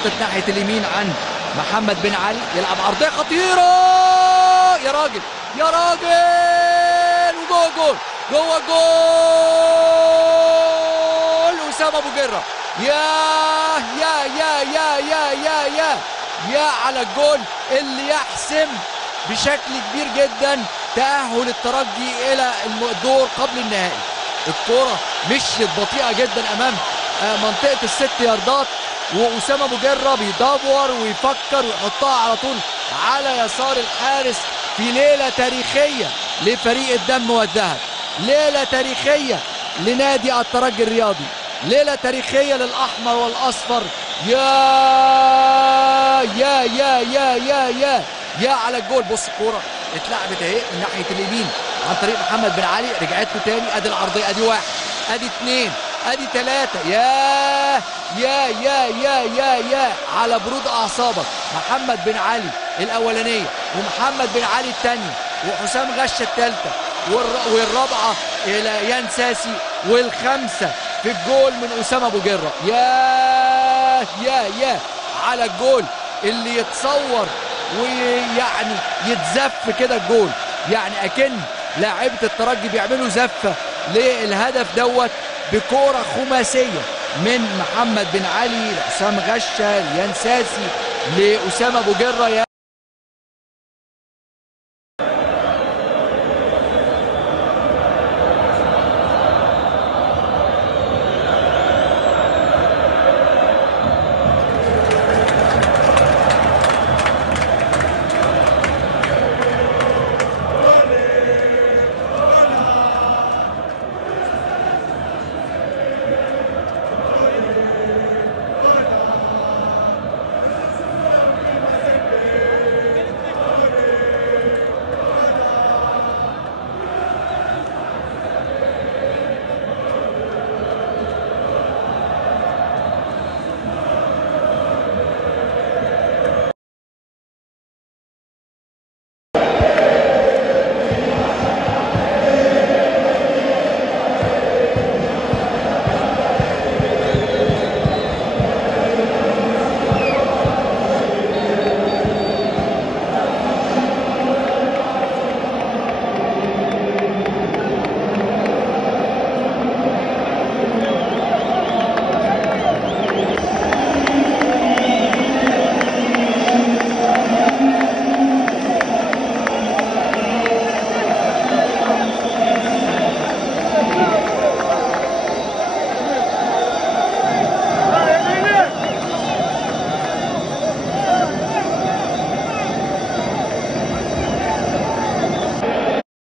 اتحطت ناحيه اليمين عن محمد بن علي، يلعب عرضيه خطيره يا راجل يا راجل، وجوه جول جوه جول اسامه ابو جره. يا على الجول اللي يحسم بشكل كبير جدا تأهل الترجي الى الدور قبل النهائي. الكرة مشيت بطيئة جدا امام منطقة ال6 ياردات، واسامه ابو جره بيدور ويفكر ويحطها على طول على يسار الحارس في ليلة تاريخية لفريق الدم والذهب، ليلة تاريخية لنادي الترجي الرياضي، ليلة تاريخية للأحمر والأصفر. يا على الجول. بص الكورة اتلعبت اهي من ناحية اليمين عن طريق محمد بن علي، رجعت له تاني، ادي العرضية، ادي 1 ادي 2 ادي 3. يا على برود اعصابك. محمد بن علي الاولانيه، ومحمد بن علي الثانيه، وحسام غشه الثالثه، والرابعه الى يان ساسي، والخامسه في الجول من اسامه ابو جره. يا على الجول اللي يتصور ويعني يتزف كده الجول، يعني اكن لاعيبه الترجي بيعملوا زفه للهدف دوت بكوره خماسيه من محمد بن علي لحسام غشه ليان ساسي لاسامه ابو جره.